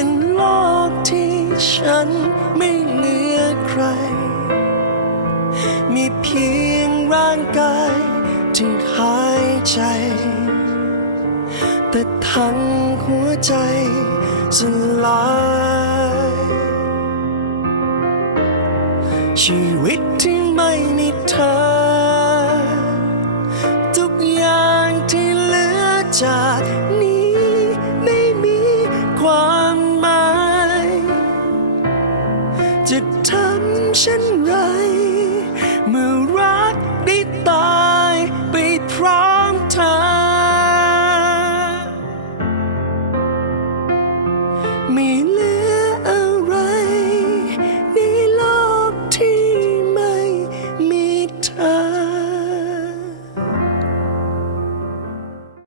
เป็นโลกที่ฉันไม่เหนือใคร มีเพียงร่างกายที่หายใจ แต่ทั้งหัวใจสลาย ชีวิตที่ไม่มีเธอ ทุกอย่างที่เหลือจาก จะทำเช่นไร เมื่อรักได้ตายไปพร้อมเธอ ไม่ลื